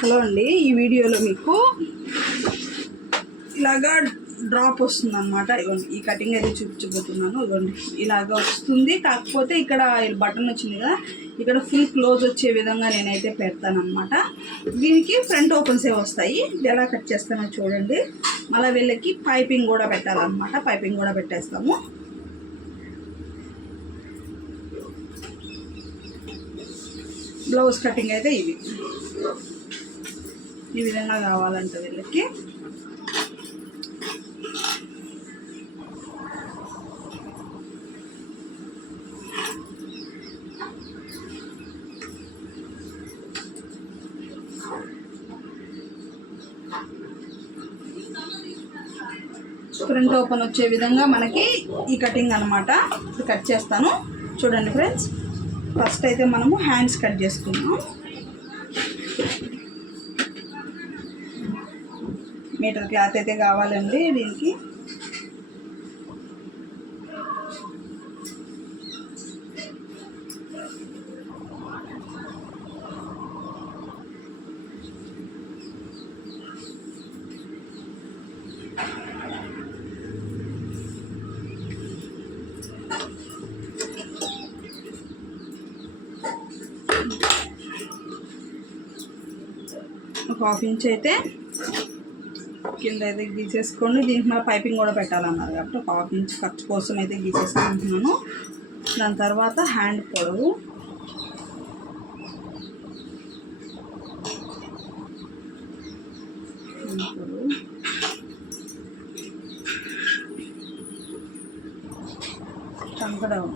Hello అండి, ఈ వీడియోలో మీకు ఇలాగా డ్రాప్ వస్తుంది అనమాట. ఇవ్వండి, ఈ కటింగ్ అయితే చూపించబోతున్నాను. ఇవ్వండి, ఇలాగా వస్తుంది. కాకపోతే ఇక్కడ బటన్ వచ్చింది కదా, ఇక్కడ ఫుల్ క్లోజ్ వచ్చే విధంగా నేనైతే పెడతాను అనమాట. దీనికి ఫ్రంట్ ఓపెన్సే వస్తాయి. ఎలా కట్ చేస్తానో చూడండి. మళ్ళీ వీళ్ళకి పైపింగ్ కూడా పెట్టాలన్నమాట. పైపింగ్ కూడా పెట్టేస్తాము. బ్లౌజ్ కటింగ్ అయితే ఇది ఈ విధంగా కావాలంట వీళ్ళకి. ఫ్రంట్ ఓపెన్ వచ్చే విధంగా మనకి ఈ కటింగ్ అనమాట. కట్ చేస్తాను చూడండి ఫ్రెండ్స్. ఫస్ట్ అయితే మనము హ్యాండ్స్ కట్ చేసుకుందాం. మీటర్ క్లాత్ అయితే కావాలండి దీనికి. ఒక ½ ఇంచ్ అయితే కింద అయితే గీసేసుకోండి. దీనికి మన పైపింగ్ కూడా పెట్టాలన్నారు కాబట్టి ఒక ½ ఇంచ్ ఖర్చు కోసం అయితే గీసేసుకుంటున్నాను. దాని తర్వాత హ్యాండ్ పొడవు చంకడవు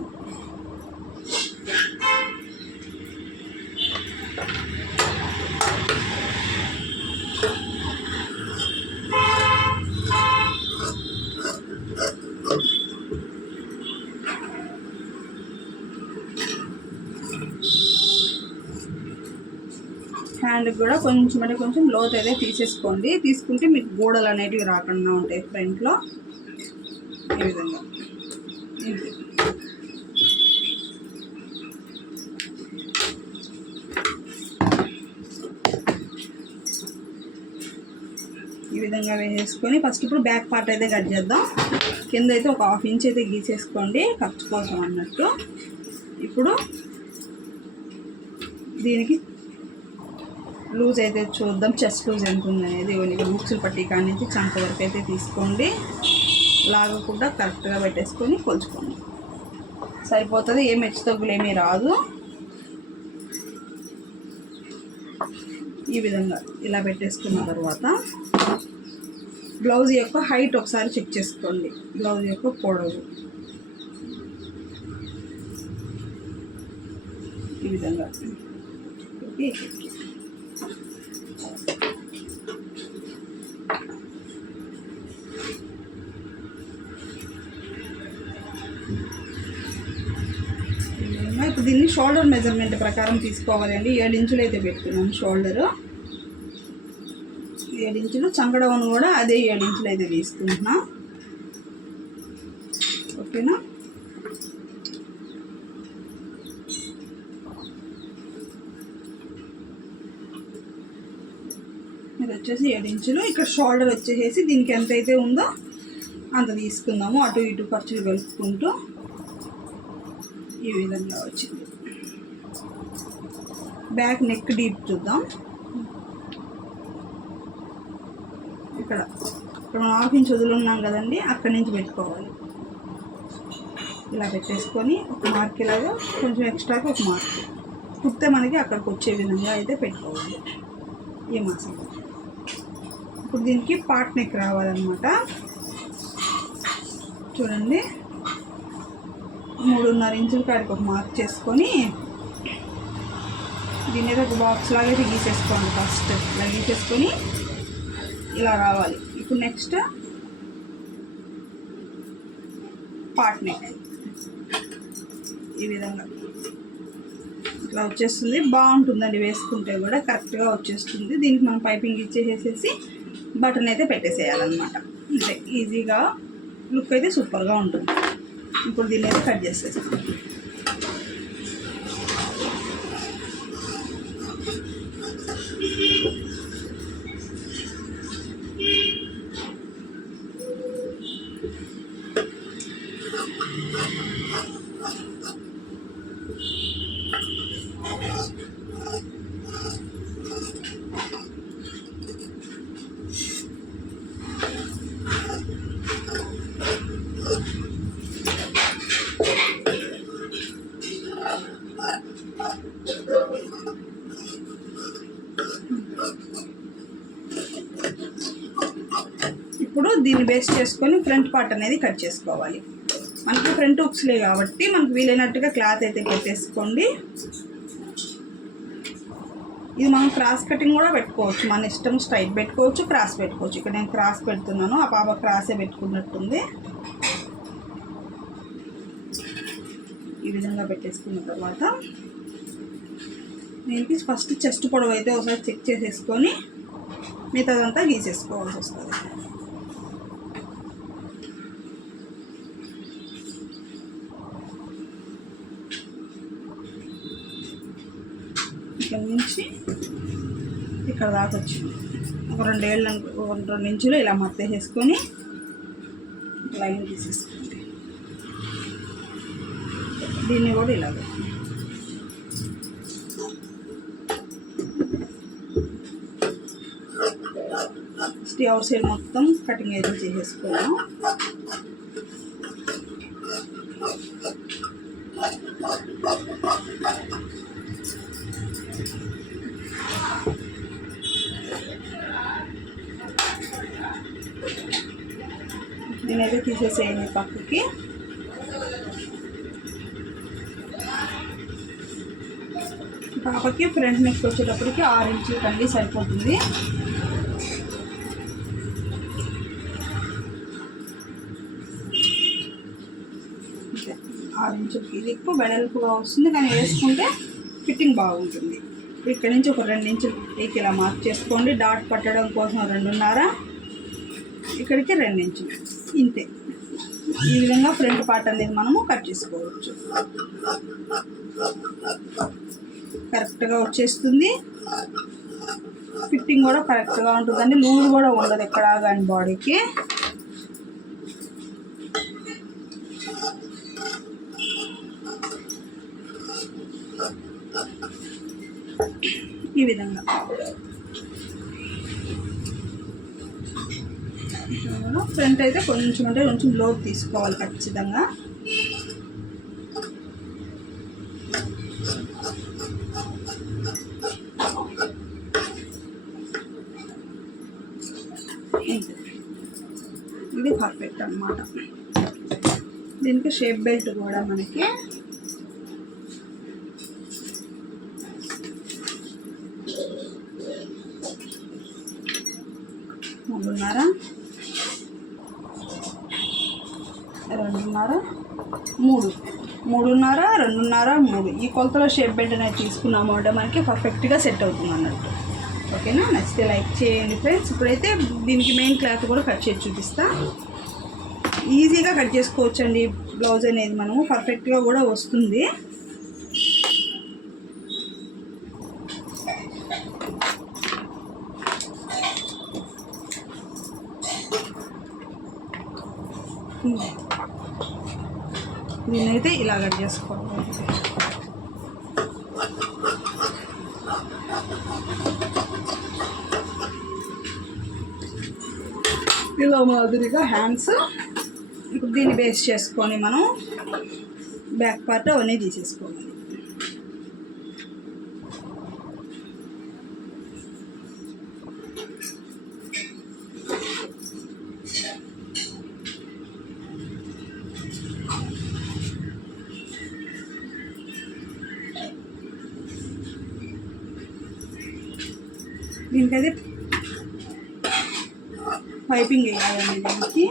హ్యాండ్ కూడా కొంచెం అంటే కొంచెం లోతు అయితే తీసేసుకోండి. తీసుకుంటే మీకు గోడలు అనేటివి రాకుండా ఉంటాయి ఫ్రంట్లో. ఈ విధంగా ఈ విధంగా వేసేసుకొని ఫస్ట్ ఇప్పుడు బ్యాక్ పార్ట్ అయితే కట్ చేద్దాం. కింద అయితే ఒక ½ ఇంచ్ అయితే గీసేసుకోండి ఖర్చు కోసం అన్నట్టు. ఇప్పుడు దీనికి లూజ్ అయితే చూద్దాం, చెస్ట్ లూజ్ ఎంత ఉంది అనేది. ఇక్కడ బుక్స్ పట్టి కాడి నుంచి చంక వరకు అయితే తీసుకోండి. లాగా కూడా కరెక్ట్గా పెట్టేసుకొని కొలుచుకోండి, సరిపోతుంది. ఏం హెచ్చు తగ్గులు ఏమీ రాదు. ఈ విధంగా ఇలా పెట్టేసుకున్న తర్వాత బ్లౌజ్ యొక్క హైట్ ఒకసారి చెక్ చేసుకోండి. బ్లౌజ్ యొక్క పొడవు ఈ విధంగా ఇప్పుడు దీన్ని షోల్డర్ మెజర్మెంట్ ప్రకారం తీసుకోవాలండి. 7 ఇంచులు అయితే పెట్టుకున్నాను షోల్డరు. 7 ఇంచులు. చంకడవను కూడా అదే 7 ఇంచులు అయితే తీసుకుంటున్నా. ఓకేనా? ఇది వచ్చేసి 7 ఇంచులు. ఇక్కడ షోల్డర్ వచ్చేసి దీనికి ఎంత అయితే ఉందో అంత తీసుకుందాము. అటు ఇటు ఖర్చులు కలుపుకుంటూ ఈ విధంగా వచ్చింది. బ్యాక్ నెక్ డీప్ చూద్దాం. ఇక్కడ మనం ½ ఇంచ్ వదులున్నాం కదండి, అక్కడి నుంచి పెట్టుకోవాలి. ఇలా పెట్టేసుకొని ఒక మార్క్ ఇలాగా కొంచెం ఎక్స్ట్రాగా ఒక మార్క్ కుడితే మనకి అక్కడికి వచ్చే విధంగా అయితే పెట్టుకోవాలి. ఈ మాసం ఇప్పుడు దీనికి పార్ట్ నెక్ రావాలన్నమాట. చూడండి, 3.5 ఇంచుల కాడికి ఒక మార్క్ చేసుకొని దీని మీద ఒక బాక్స్ లాగా అయితే గీసేసుకోండి. ఫస్ట్ ఇలా గీసేసుకొని ఇలా రావాలి. ఇప్పుడు నెక్స్ట్ పార్ట్ నెక్ ఈ విధంగా ఇట్లా వచ్చేస్తుంది. బాగుంటుందండి, వేసుకుంటే కూడా కరెక్ట్గా వచ్చేస్తుంది. దీనికి మనం పైపింగ్ ఇచ్చేసేసి బటన్ అయితే పెట్టేసేయాలన్నమాట. అంటే ఈజీగా లుక్ అయితే సూపర్గా ఉంటుంది. ఇప్పుడు దీన్ని అయితే కట్ చేసేస్తాం. దీన్ని బేస్ చేసుకొని ఫ్రంట్ పార్ట్ అనేది కట్ చేసుకోవాలి. మనకి ఫ్రంట్ హుక్స్లే కాబట్టి మనకు వీలైనట్టుగా క్లాత్ అయితే పెట్టేసుకోండి. ఇది మనం క్రాస్ కటింగ్ కూడా పెట్టుకోవచ్చు, మన ఇష్టం. స్ట్రైట్ పెట్టుకోవచ్చు, క్రాస్ పెట్టుకోవచ్చు. ఇక్కడ నేను క్రాస్ పెడుతున్నాను, ఆ పాప క్రాసే పెట్టుకున్నట్టుంది. ఈ విధంగా పెట్టేసుకున్న తర్వాత దీనికి ఫస్ట్ చెస్ట్ పొడవు అయితే ఒకసారి చెక్ చేసేసుకొని మిగతాదంతా గీసేసుకోవాల్సి వస్తుంది. ఇక్కడ నుంచి ఇక్కడ దాకా వచ్చి ఒక 2 ఇంచులు ఇలా మత్తేసేసుకొని లైన్ తీసేసుకోండి. దీన్ని కూడా ఇలాగ అవుట్ సైడ్ మొత్తం కటింగ్ అయితే చేసేసుకున్నాము. నేనైతే తీసేసేయండి పక్కకి. పాపకి ఫ్రంట్ నెక్ వచ్చేటప్పటికి 6 ఇంచులు కండి సరిపోతుంది. ఇది ఎక్కువ వెడల్పుగా వస్తుంది, కానీ వేసుకుంటే ఫిట్టింగ్ బాగుంటుంది. ఇక్కడ నుంచి ఒక 2 ఇంచులు పైకి ఇలా మార్క్ చేసుకోండి. డాట్ పట్టడం కోసం 2.5, ఇక్కడికి 2 ఇంచులు, ఇంతే. ఈ విధంగా ఫ్రంట్ పార్ట్ అనేది మనము కట్ చేసుకోవచ్చు. కరెక్ట్గా వచ్చేస్తుంది. ఫిట్టింగ్ కూడా కరెక్ట్గా ఉంటుందండి, లూజ్ కూడా ఉండదు ఎక్కడ కానీ బాడీకి. ఈ విధంగా ఫ్రంట్ అయితే కొంచెం అంటే కొంచెం లోపు తీసుకోవాలి ఖచ్చితంగా. ఇది పర్ఫెక్ట్ అన్నమాట. దీనికి షేప్ బెల్ట్ కూడా మనకి 3.5, 2.5, 3, 3.5, 2.5, 3 ఈ కొలతలో షేప్ బెల్ట్ అనేది తీసుకున్నాము అంటే మనకి పర్ఫెక్ట్గా సెట్ అవుతుంది అన్నట్టు. ఓకేనా? నచ్చితే లైక్ చేయండి ఫ్రెండ్స్. ఇప్పుడైతే దీనికి మెయిన్ క్లాత్ కూడా కట్ చేసి చూపిస్తా. ఈజీగా కట్ చేసుకోవచ్చండి బ్లౌజ్ అనేది, మనము పర్ఫెక్ట్గా కూడా వస్తుంది. దీన్నైతే ఇలా కట్ చేసుకోవాలి. ఇలా మాదిరిగా హ్యాండ్స్. ఇప్పుడు దీన్ని బేస్ చేసుకొని మనం బ్యాక్ పార్ట్ అవన్నీ తీసేసుకోవాలి. దీనికైతే పైపింగ్ వేయాలండి. దీనికి